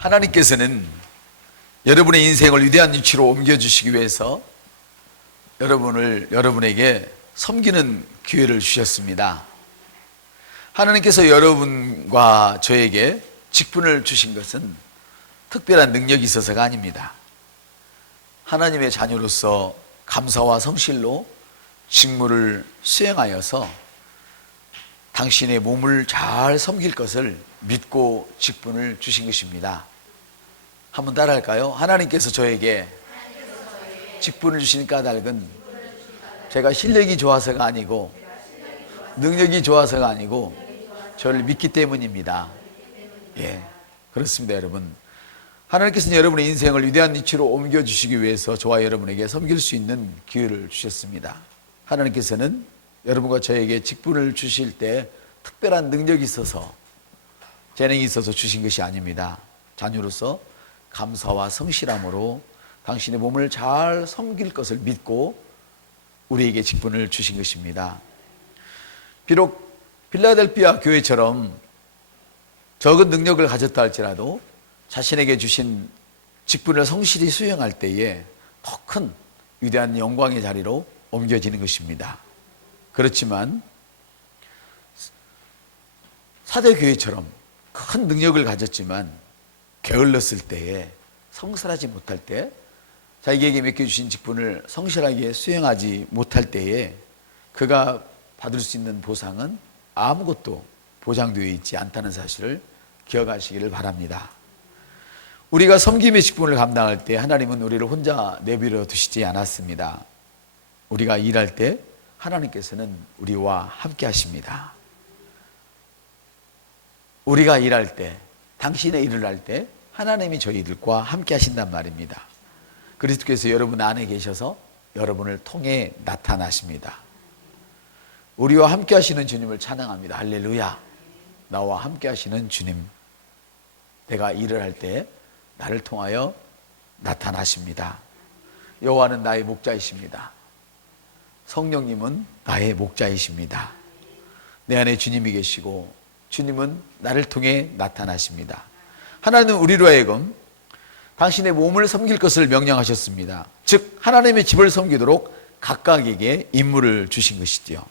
하나님께서는 여러분의 인생을 위대한 위치로 옮겨주시기 위해서 여러분에게 섬기는 기회를 주셨습니다. 하나님께서 여러분과 저에게 직분을 주신 것은 특별한 능력이 있어서가 아닙니다. 하나님의 자녀로서 감사와 성실로 직무를 수행하여서 당신의 몸을 잘 섬길 것을 믿고 직분을 주신 것입니다. 한번 따라할까요? 하나님께서 저에게 직분을 주신 까닭은 제가 실력이 좋아서가 아니고 능력이 좋아서가 아니고 저를 믿기 때문입니다. 예, 그렇습니다, 여러분. 하나님께서는 여러분의 인생을 위대한 위치로 옮겨주시기 위해서 저와 여러분에게 섬길 수 있는 기회를 주셨습니다. 하나님께서는 여러분과 저에게 직분을 주실 때 특별한 능력이 있어서, 재능이 있어서 주신 것이 아닙니다. 자녀로서 감사와 성실함으로 당신의 몸을 잘 섬길 것을 믿고 우리에게 직분을 주신 것입니다. 비록 필라델피아 교회처럼 적은 능력을 가졌다 할지라도 자신에게 주신 직분을 성실히 수행할 때에 더 큰 위대한 영광의 자리로 옮겨지는 것입니다. 그렇지만 사대교회처럼 큰 능력을 가졌지만 게을렀을 때에, 성실하지 못할 때, 자기에게 맡겨주신 직분을 성실하게 수행하지 못할 때에 그가 받을 수 있는 보상은 아무것도 보장되어 있지 않다는 사실을 기억하시기를 바랍니다. 우리가 섬김의 직분을 감당할 때 하나님은 우리를 혼자 내버려 두시지 않았습니다. 우리가 일할 때 하나님께서는 우리와 함께 하십니다. 우리가 일할 때, 당신의 일을 할 때 하나님이 저희들과 함께 하신단 말입니다. 그리스도께서 여러분 안에 계셔서 여러분을 통해 나타나십니다. 우리와 함께 하시는 주님을 찬양합니다. 할렐루야. 나와 함께 하시는 주님, 내가 일을 할 때 나를 통하여 나타나십니다. 여호와는 나의 목자이십니다. 성령님은 나의 목자이십니다. 내 안에 주님이 계시고 주님은 나를 통해 나타나십니다. 하나님은 우리로 하여금 당신의 몸을 섬길 것을 명령하셨습니다. 즉 하나님의 집을 섬기도록 각각에게 임무를 주신 것이지요.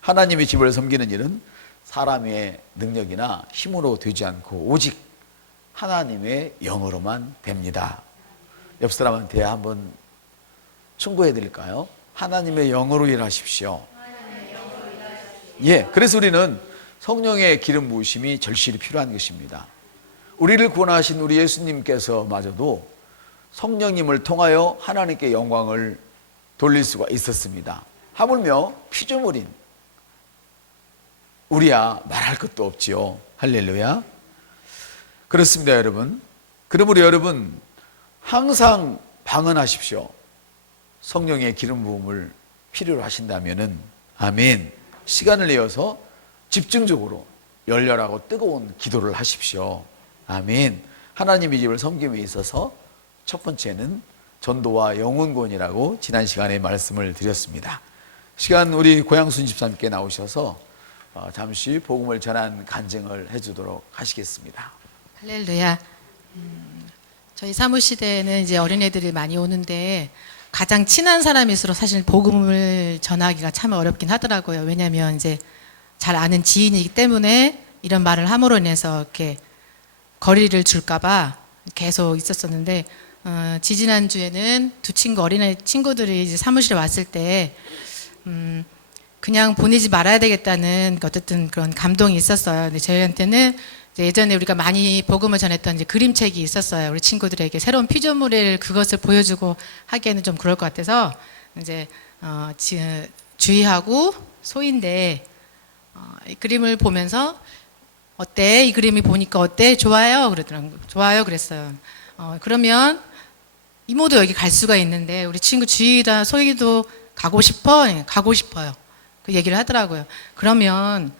하나님의 집을 섬기는 일은 사람의 능력이나 힘으로 되지 않고 오직 하나님의 영으로만 됩니다. 옆 사람한테 한번 충고해 드릴까요? 하나님의 영으로 일하십시오. 예, 그래서 우리는 성령의 기름 부으심이 절실히 필요한 것입니다. 우리를 구원하신 우리 예수님께서 마저도 성령님을 통하여 하나님께 영광을 돌릴 수가 있었습니다. 하물며 피조물인 우리야 말할 것도 없지요. 할렐루야. 그렇습니다, 여러분. 그러므로 여러분 항상 방언하십시오. 성령의 기름 부음을 필요로 하신다면은, 아멘, 시간을 내어서 집중적으로 열렬하고 뜨거운 기도를 하십시오. 아멘. 하나님의 집을 섬김에 있어서 첫 번째는 전도와 영혼구원이라고 지난 시간에 말씀을 드렸습니다. 시간 우리 고양순 집사님께 나오셔서 잠시 복음을 전한 간증을 해주도록 하시겠습니다. 할렐루야. 저희 사무실에는 이제 어린애들이 많이 오는데 가장 친한 사람일수록 사실 복음을 전하기가 참 어렵긴 하더라고요. 왜냐하면 이제 잘 아는 지인이기 때문에 이런 말을 함으로 인해서 이렇게 거리를 줄까봐 계속 있었었는데, 지지난주에는 두 친구, 어린애 친구들이 이제 사무실에 왔을 때 그냥 보내지 말아야 되겠다는 어쨌든 그런 감동이 있었어요. 근데 저희한테는 예전에 우리가 많이 복음을 전했던 이제 그림책이 있었어요. 우리 친구들에게 새로운 피조물을 그것을 보여주고 하기에는 좀 그럴 것 같아서 이제 주의하고 소인데 이 그림을 보면서 어때? 이 그림이 보니까 어때? 좋아요? 그러더라고요. 좋아요? 그랬어요. 그러면 이모도 여기 갈 수가 있는데 우리 친구 주희다 소희도 가고 싶어? 가고 싶어요. 그 얘기를 하더라고요. 그러면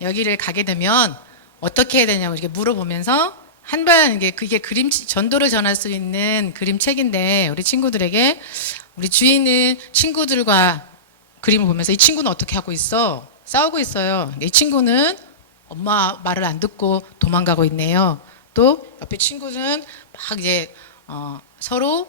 여기를 가게 되면 어떻게 해야 되냐고 이렇게 물어보면서 한번 이게 그게 그림 전도를 전할 수 있는 그림책인데 우리 친구들에게 우리 주희는 친구들과 그림을 보면서 이 친구는 어떻게 하고 있어? 싸우고 있어요. 이 친구는 엄마 말을 안 듣고 도망가고 있네요. 또 옆에 친구는 막 이제 서로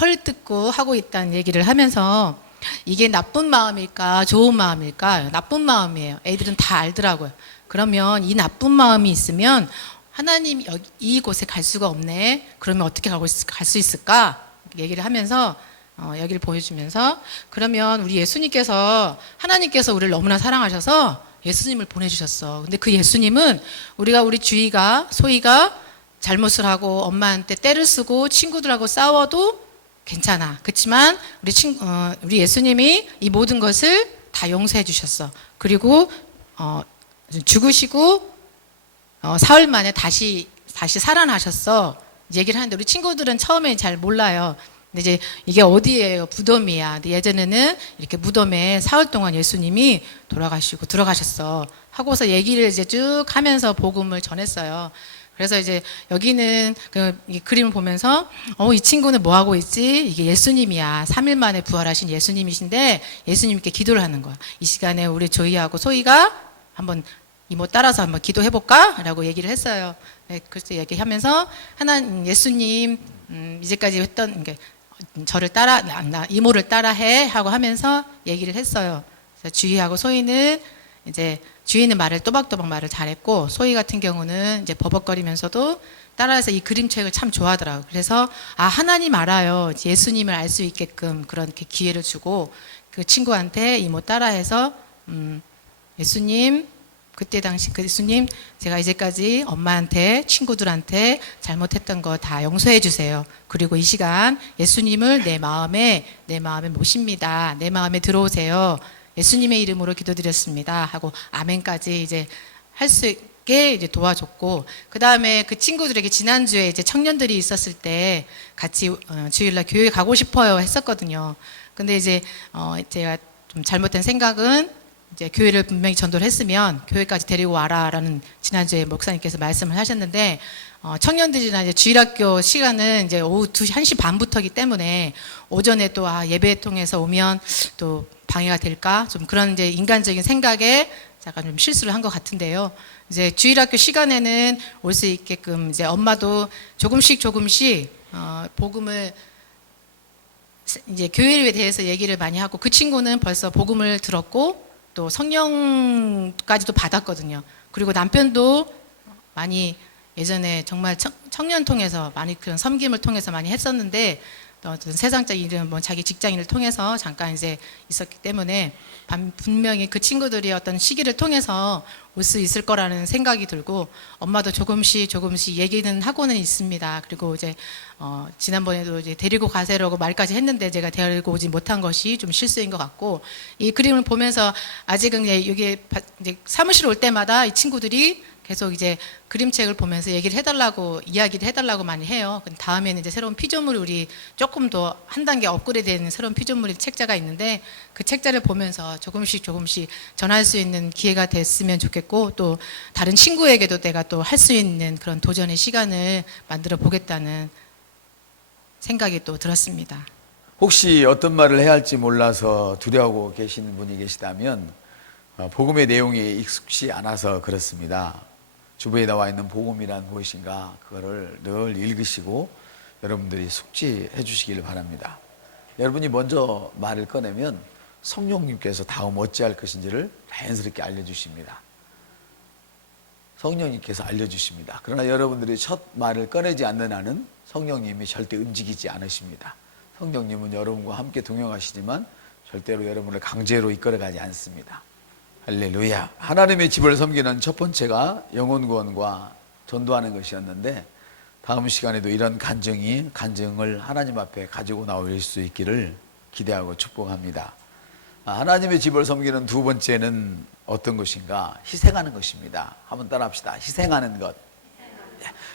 헐뜯고 하고 있다는 얘기를 하면서 이게 나쁜 마음일까 좋은 마음일까? 나쁜 마음이에요. 애들은 다 알더라고요. 그러면 이 나쁜 마음이 있으면 하나님 이곳에 갈 수가 없네. 그러면 어떻게 갈 수 있을까? 얘기를 하면서 여기를 보여주면서 그러면 우리 예수님께서 하나님께서 우리를 너무나 사랑하셔서 예수님을 보내주셨어. 근데 그 예수님은 우리 주희가 소희가 잘못을 하고 엄마한테 때를 쓰고 친구들하고 싸워도 괜찮아. 그렇지만 우리 예수님이 이 모든 것을 다 용서해 주셨어. 그리고 죽으시고 사흘 만에 다시 살아나셨어. 얘기를 하는데 우리 친구들은 처음에 잘 몰라요. 근데 이제 이게 어디예요? 무덤이야. 근데 예전에는 이렇게 무덤에 사흘 동안 예수님이 돌아가시고 들어가셨어. 하고서 얘기를 이제 쭉 하면서 복음을 전했어요. 그래서 이제 여기는 이 그림을 보면서 이 친구는 뭐 하고 있지? 이게 예수님이야. 3일 만에 부활하신 예수님이신데 예수님께 기도를 하는 거야. 이 시간에 우리 조이하고 소희가 한번 이모 따라서 한번 기도해 볼까? 라고 얘기를 했어요. 네, 그래서 얘기하면서 하나님 예수님 이제까지 했던 게 저를 이모를 따라해 하고 하면서 얘기를 했어요. 그래서 주희하고 소희는 이제 주희는 말을 또박또박 말을 잘했고 소희 같은 경우는 이제 버벅거리면서도 따라해서 이 그림책을 참 좋아하더라고요. 그래서 하나님 알아요. 예수님을 알 수 있게끔 그런 기회를 주고 그 친구한테 이모 따라해서 예수님 그때 당시 그 예수님 제가 이제까지 엄마한테 친구들한테 잘못했던 거 다 용서해 주세요. 그리고 이 시간 예수님을 내 마음에 모십니다. 내 마음에 들어오세요. 예수님의 이름으로 기도드렸습니다. 하고 아멘까지 이제 할 수 있게 이제 도와줬고 그 다음에 그 친구들에게 지난주에 이제 청년들이 있었을 때 같이 주일날 교회 가고 싶어요 했었거든요. 근데 이제 제가 좀 잘못된 생각은 이제 교회를 분명히 전도를 했으면 교회까지 데리고 와라라는 지난주에 목사님께서 말씀을 하셨는데 청년들이나 이제 주일학교 시간은 이제 오후 1시 반부터이기 때문에 오전에 또 예배 통해서 오면 또 방해가 될까 좀 그런 이제 인간적인 생각에 약간 좀 실수를 한 것 같은데요. 이제 주일학교 시간에는 올 수 있게끔 이제 엄마도 조금씩 복음을 이제 교회에 대해서 얘기를 많이 하고 그 친구는 벌써 복음을 들었고 또 성령까지도 받았거든요. 그리고 남편도 많이 예전에 정말 청년 통해서 많이 그런 섬김을 통해서 많이 했었는데 어떤 세상적 일은 뭐 자기 직장인을 통해서 잠깐 이제 있었기 때문에 분명히 그 친구들이 어떤 시기를 통해서 올 수 있을 거라는 생각이 들고 엄마도 조금씩 얘기는 하고는 있습니다. 그리고 이제 지난번에도 이제 데리고 가세라고 말까지 했는데 제가 데리고 오지 못한 것이 좀 실수인 것 같고 이 그림을 보면서 아직은 여기 이제 사무실 올 때마다 이 친구들이 계속 이제 그림책을 보면서 이야기를 해달라고 많이 해요. 다음에는 이제 새로운 피조물이 우리 조금 더 한 단계 업그레이드되는 새로운 피조물의 책자가 있는데 그 책자를 보면서 조금씩 전할 수 있는 기회가 됐으면 좋겠고 또 다른 친구에게도 내가 또 할 수 있는 그런 도전의 시간을 만들어 보겠다는 생각이 또 들었습니다. 혹시 어떤 말을 해야 할지 몰라서 두려워하고 계시는 분이 계시다면 복음의 내용이 익숙치 않아서 그렇습니다. 주부에 나와 있는 복음이란 무엇인가 그거를 늘 읽으시고 여러분들이 숙지해 주시길 바랍니다. 여러분이 먼저 말을 꺼내면 성령님께서 다음 어찌할 것인지를 자연스럽게 알려주십니다. 성령님께서 알려주십니다. 그러나 여러분들이 첫 말을 꺼내지 않는 한은 성령님이 절대 움직이지 않으십니다. 성령님은 여러분과 함께 동행하시지만 절대로 여러분을 강제로 이끌어가지 않습니다. 할렐루야. 하나님의 집을 섬기는 첫 번째가 영혼 구원과 전도하는 것이었는데 다음 시간에도 이런 간증을 하나님 앞에 가지고 나올 수 있기를 기대하고 축복합니다. 하나님의 집을 섬기는 두 번째는 어떤 것인가? 희생하는 것입니다. 한번 따라 합시다. 희생하는 것.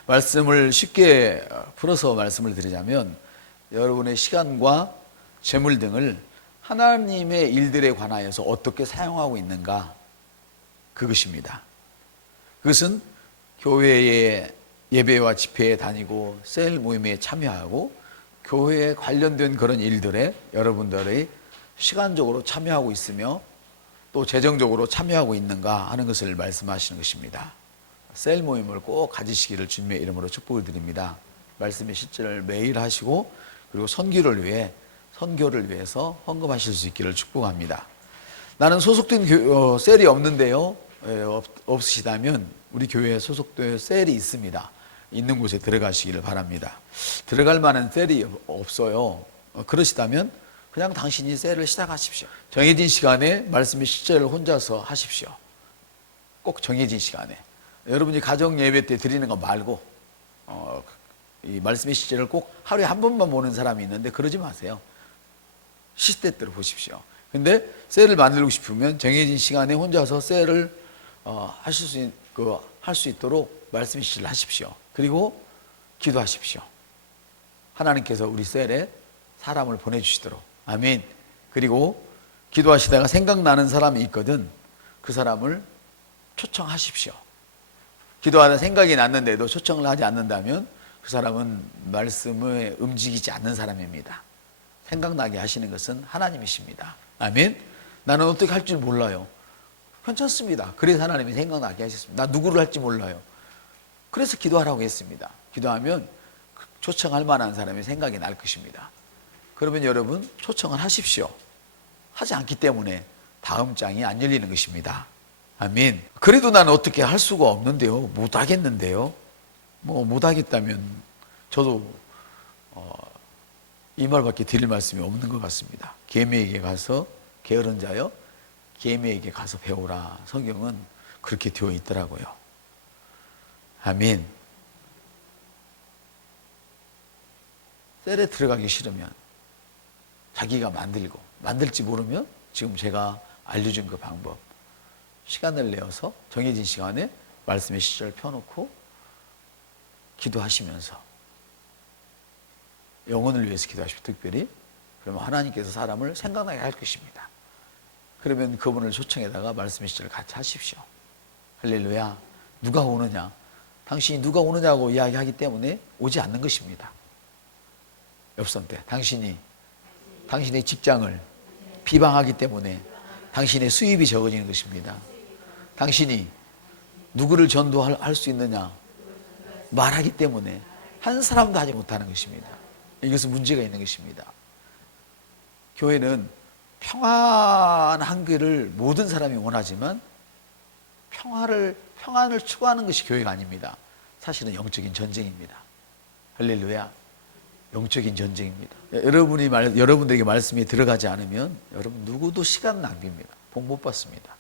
말씀을 쉽게 풀어서 말씀을 드리자면 여러분의 시간과 재물 등을 하나님의 일들에 관하여서 어떻게 사용하고 있는가? 그것입니다. 그것은 교회의 예배와 집회에 다니고 셀 모임에 참여하고 교회에 관련된 그런 일들에 여러분들의 시간적으로 참여하고 있으며 또 재정적으로 참여하고 있는가 하는 것을 말씀하시는 것입니다. 셀 모임을 꼭 가지시기를 주님의 이름으로 축복을 드립니다. 말씀의 실천을 매일 하시고 그리고 선교를 위해서 헌금하실 수 있기를 축복합니다. 나는 소속된 셀이 없는데요. 없으시다면 우리 교회에 소속된 셀이 있습니다. 있는 곳에 들어가시기를 바랍니다. 들어갈 만한 셀이 없어요. 그러시다면 그냥 당신이 셀을 시작하십시오. 정해진 시간에 말씀의 실제를 혼자서 하십시오. 꼭 정해진 시간에. 여러분이 가정 예배 때 드리는 거 말고 이 말씀의 실제를 꼭 하루에 한 번만 보는 사람이 있는데 그러지 마세요. 시대대로 보십시오. 근데 셀을 만들고 싶으면 정해진 시간에 혼자서 셀을 할 수 있도록 말씀의 실제를 하십시오. 그리고 기도하십시오. 하나님께서 우리 셀에 사람을 보내주시도록. 아멘. 그리고 기도하시다가 생각나는 사람이 있거든. 그 사람을 초청하십시오. 기도하다 생각이 났는데도 초청을 하지 않는다면 그 사람은 말씀에 움직이지 않는 사람입니다. 생각나게 하시는 것은 하나님이십니다. 아멘. 나는 어떻게 할 줄 몰라요. 괜찮습니다. 그래서 하나님이 생각나게 하셨습니다. 나 누구를 할지 몰라요. 그래서 기도하라고 했습니다. 기도하면 초청할 만한 사람이 생각이 날 것입니다. 그러면 여러분 초청을 하십시오. 하지 않기 때문에 다음 장이 안 열리는 것입니다. 아멘. 그래도 나는 어떻게 할 수가 없는데요. 못 하겠는데요. 못하겠다면 저도 이 말밖에 드릴 말씀이 없는 것 같습니다. 개미에게 가서 게으른 자여 개미에게 가서 배우라. 성경은 그렇게 되어 있더라고요. 아멘. 셀에 들어가기 싫으면 자기가 만들지 모르면 지금 제가 알려준 그 방법 시간을 내어서 정해진 시간에 말씀의 시절을 펴놓고 기도하시면서 영혼을 위해서 기도하십시오. 특별히 그러면 하나님께서 사람을 생각나게 할 것입니다. 그러면 그분을 초청해다가 말씀의 시절을 같이 하십시오. 할렐루야. 누가 오느냐? 당신이 누가 오느냐고 이야기하기 때문에 오지 않는 것입니다. 옆선 때 당신의 직장을 비방하기 때문에 당신의 수입이 적어지는 것입니다. 당신이 누구를 전도할 수 있느냐 말하기 때문에 한 사람도 하지 못하는 것입니다. 이것은 문제가 있는 것입니다. 교회는 평안한 것을 모든 사람이 원하지만 평안을 추구하는 것이 교회가 아닙니다. 사실은 영적인 전쟁입니다. 할렐루야. 영적인 전쟁입니다. 여러분들에게 말씀이 들어가지 않으면 여러분 누구도 시간 낭비입니다. 복 못 받습니다.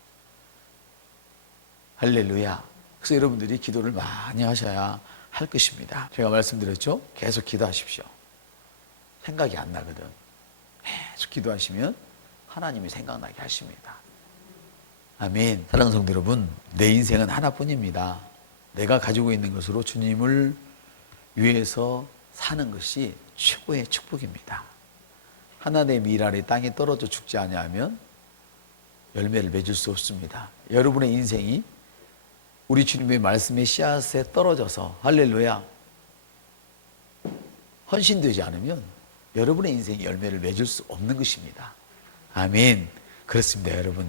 할렐루야. 그래서 여러분들이 기도를 많이 하셔야 할 것입니다. 제가 말씀드렸죠? 계속 기도하십시오. 생각이 안 나거든. 계속 기도하시면 하나님이 생각나게 하십니다. 아멘. 사랑하는 성도 여러분, 내 인생은 하나뿐입니다. 내가 가지고 있는 것으로 주님을 위해서 사는 것이 최고의 축복입니다. 하나님의 밀알이 땅에 떨어져 죽지 아니하면 열매를 맺을 수 없습니다. 여러분의 인생이 우리 주님의 말씀의 씨앗에 떨어져서 할렐루야 헌신되지 않으면 여러분의 인생이 열매를 맺을 수 없는 것입니다. 아멘. 그렇습니다. 여러분,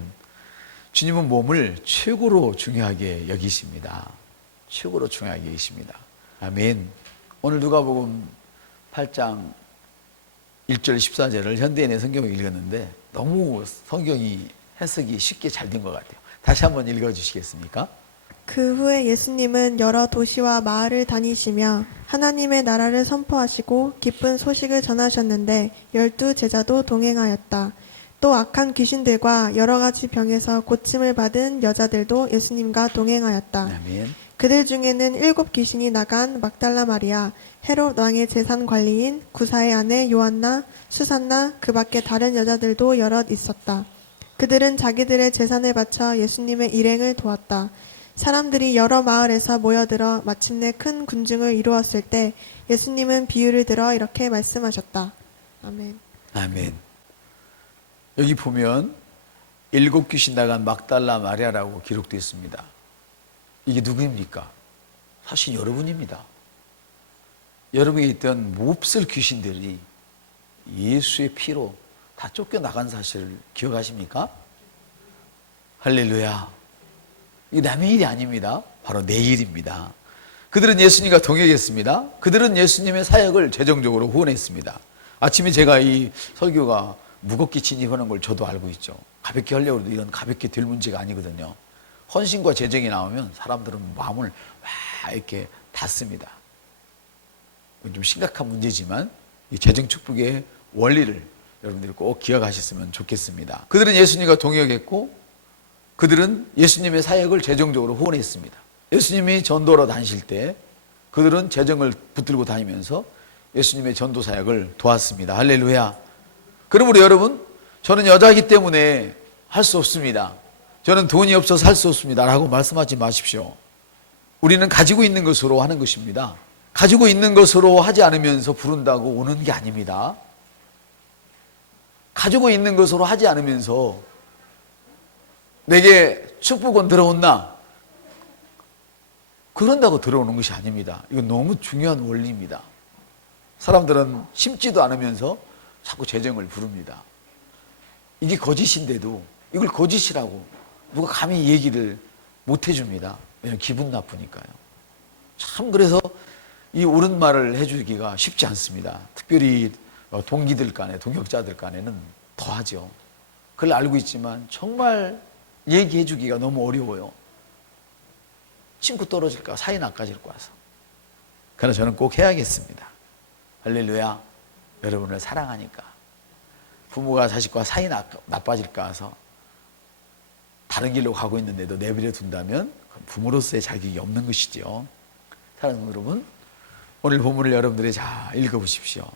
주님은 몸을 최고로 중요하게 여기십니다. 최고로 중요하게 여기십니다. 아멘. 오늘 누가복음 8장 1절 14절을 현대인의 성경을 읽었는데 너무 성경이 해석이 쉽게 잘 된 것 같아요. 다시 한번 읽어주시겠습니까? 그 후에 예수님은 여러 도시와 마을을 다니시며 하나님의 나라를 선포하시고 기쁜 소식을 전하셨는데 12 제자도 동행하였다. 또 악한 귀신들과 여러 가지 병에서 고침을 받은 여자들도 예수님과 동행하였다. 아멘. 그들 중에는 7 귀신이 나간 막달라 마리아, 헤롯 왕의 재산 관리인 구사의 아내 요한나, 수산나, 그 밖에 다른 여자들도 여럿 있었다. 그들은 자기들의 재산을 바쳐 예수님의 일행을 도왔다. 사람들이 여러 마을에서 모여들어 마침내 큰 군중을 이루었을 때 예수님은 비유를 들어 이렇게 말씀하셨다. 아멘. 아멘. 여기 보면 7 귀신 나간 막달라 마리아라고 기록되어 있습니다. 이게 누구입니까? 사실 여러분입니다. 여러분에 있던 몹쓸 귀신들이 예수의 피로 다 쫓겨나간 사실을 기억하십니까? 할렐루야. 이 남의 일이 아닙니다. 바로 내 일입니다. 그들은 예수님과 동역했습니다. 그들은 예수님의 사역을 재정적으로 후원했습니다. 아침에 제가 이 설교가 무겁게 진입하는 걸 저도 알고 있죠. 가볍게 하려고 해도 이건 가볍게 될 문제가 아니거든요. 헌신과 재정이 나오면 사람들은 마음을 와 이렇게 닫습니다. 좀 심각한 문제지만 이 재정 축복의 원리를 여러분들이 꼭 기억하셨으면 좋겠습니다. 그들은 예수님과 동역했고 그들은 예수님의 사역을 재정적으로 후원했습니다. 예수님이 전도로 다니실 때 그들은 재정을 붙들고 다니면서 예수님의 전도 사역을 도왔습니다. 할렐루야. 그러므로 여러분, 저는 여자이기 때문에 할 수 없습니다. 저는 돈이 없어서 할 수 없습니다. 라고 말씀하지 마십시오. 우리는 가지고 있는 것으로 하는 것입니다. 가지고 있는 것으로 하지 않으면서 부른다고 오는 게 아닙니다. 가지고 있는 것으로 하지 않으면서 내게 축복은 들어온나? 그런다고 들어오는 것이 아닙니다. 이건 너무 중요한 원리입니다. 사람들은 심지도 않으면서 자꾸 재정을 부릅니다. 이게 거짓인데도 이걸 거짓이라고 누가 감히 얘기를 못 해줍니다. 왜냐하면 기분 나쁘니까요. 참 그래서 이 옳은 말을 해주기가 쉽지 않습니다. 특별히 동기들 간에, 동역자들 간에는 더하죠. 그걸 알고 있지만 정말 얘기해주기가 너무 어려워요. 친구 떨어질까, 사이 나빠질 거라서. 그러나 저는 꼭 해야겠습니다. 할렐루야. 여러분을 사랑하니까. 부모가 자식과 사이 나빠질까 해서 다른 길로 가고 있는데도 내버려 둔다면 부모로서의 자격이 없는 것이죠. 사랑하는 여러분, 오늘 본문을 여러분들이 잘 읽어보십시오.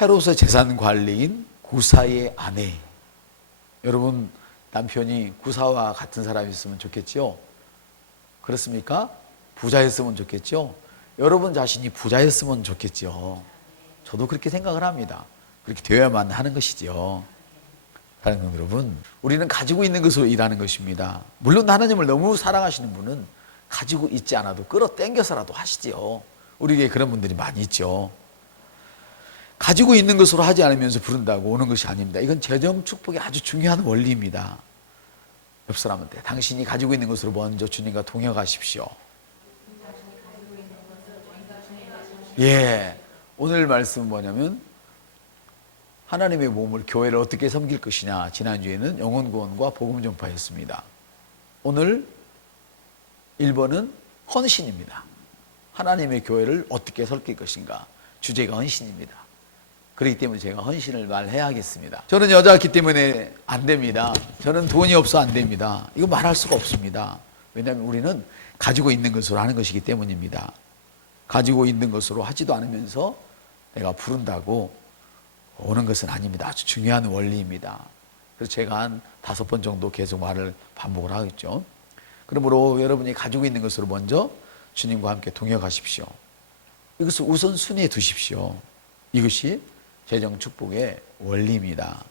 헤롯의 재산 관리인 구사의 아내. 여러분, 남편이 구사와 같은 사람이 있으면 좋겠죠? 그렇습니까? 부자였으면 좋겠죠? 여러분 자신이 부자였으면 좋겠죠? 저도 그렇게 생각을 합니다. 그렇게 되어야만 하는 것이죠. 사랑하는 여러분, 우리는 가지고 있는 것으로 일하는 것입니다. 물론 하나님을 너무 사랑하시는 분은 가지고 있지 않아도 끌어당겨서라도 하시지요. 우리에게 그런 분들이 많이 있죠. 가지고 있는 것으로 하지 않으면서 부른다고 오는 것이 아닙니다. 이건 재정 축복의 아주 중요한 원리입니다. 옆 사람한테 당신이 가지고 있는 것으로 먼저 주님과 동역하십시오. 예, 오늘 말씀은 뭐냐면 하나님의 몸을, 교회를 어떻게 섬길 것이냐. 지난주에는 영혼구원과 복음 전파였습니다. 오늘 1번은 헌신입니다. 하나님의 교회를 어떻게 섬길 것인가. 주제가 헌신입니다. 그렇기 때문에 제가 헌신을 말해야겠습니다. 저는 여자였기 때문에 안 됩니다. 저는 돈이 없어 안 됩니다. 이거 말할 수가 없습니다. 왜냐하면 우리는 가지고 있는 것으로 하는 것이기 때문입니다. 가지고 있는 것으로 하지도 않으면서 내가 부른다고 오는 것은 아닙니다. 아주 중요한 원리입니다. 그래서 제가 한 5번 정도 계속 말을 반복을 하겠죠. 그러므로 여러분이 가지고 있는 것으로 먼저 주님과 함께 동역하십시오. 이것을 우선순위에 두십시오. 이것이 재정 축복의 원리입니다.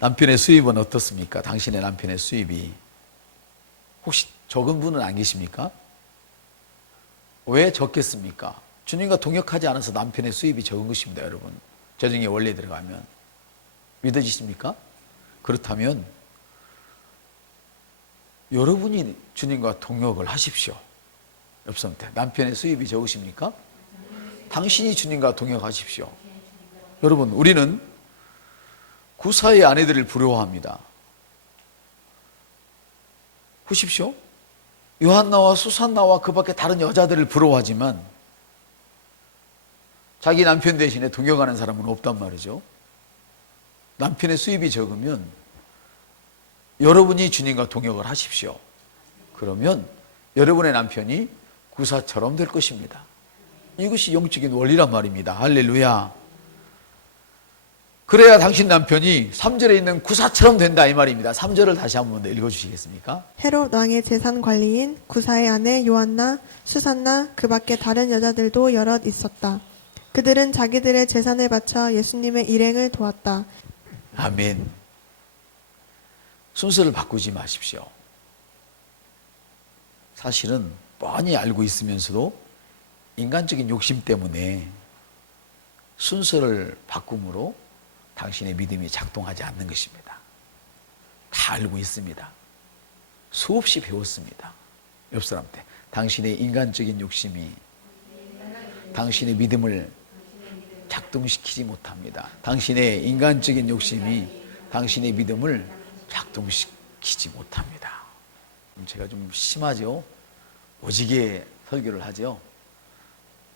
남편의 수입은 어떻습니까? 당신의 남편의 수입이 혹시 적은 분은 안 계십니까? 왜 적겠습니까? 주님과 동역하지 않아서 남편의 수입이 적은 것입니다, 여러분. 재정의 원리에 들어가면. 믿어지십니까? 그렇다면 여러분이 주님과 동역을 하십시오. 옆 사람한테 남편의 수입이 적으십니까? 당신이 주님과 동역하십시오. 여러분, 우리는 구사의 아내들을 부러워합니다. 보십시오. 요한나와 수산나와 그 밖에 다른 여자들을 부러워하지만 자기 남편 대신에 동역하는 사람은 없단 말이죠. 남편의 수입이 적으면 여러분이 주님과 동역을 하십시오. 그러면 여러분의 남편이 구사처럼 될 것입니다. 이것이 영적인 원리란 말입니다. 할렐루야. 그래야 당신 남편이 3절에 있는 구사처럼 된다 이 말입니다. 3절을 다시 한번 더 읽어주시겠습니까? 헤롯 왕의 재산 관리인 구사의 아내 요한나, 수산나 그 밖에 다른 여자들도 여럿 있었다. 그들은 자기들의 재산을 바쳐 예수님의 일행을 도왔다. 아멘. 순서를 바꾸지 마십시오. 사실은 뻔히 알고 있으면서도 인간적인 욕심 때문에 순서를 바꿈으로 당신의 믿음이 작동하지 않는 것입니다. 다 알고 있습니다. 수없이 배웠습니다. 옆 사람한테 당신의 인간적인 욕심이 당신의 믿음을 작동시키지 못합니다. 당신의 인간적인 욕심이 당신의 믿음을 작동시키지 못합니다. 제가 좀 심하죠? 오지게 설교를 하죠.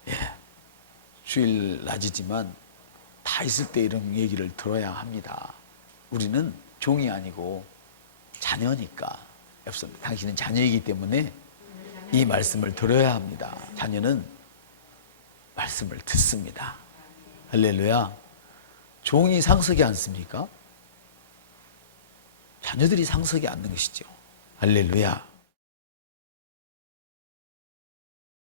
예, 주일 낮이지만 다 있을 때 이런 얘기를 들어야 합니다. 우리는 종이 아니고 자녀니까. 당신은 자녀이기 때문에 이 말씀을 들어야 합니다. 자녀는 말씀을 듣습니다. 할렐루야. 종이 상석에 앉습니까? 자녀들이 상석에 앉는 것이죠. 할렐루야.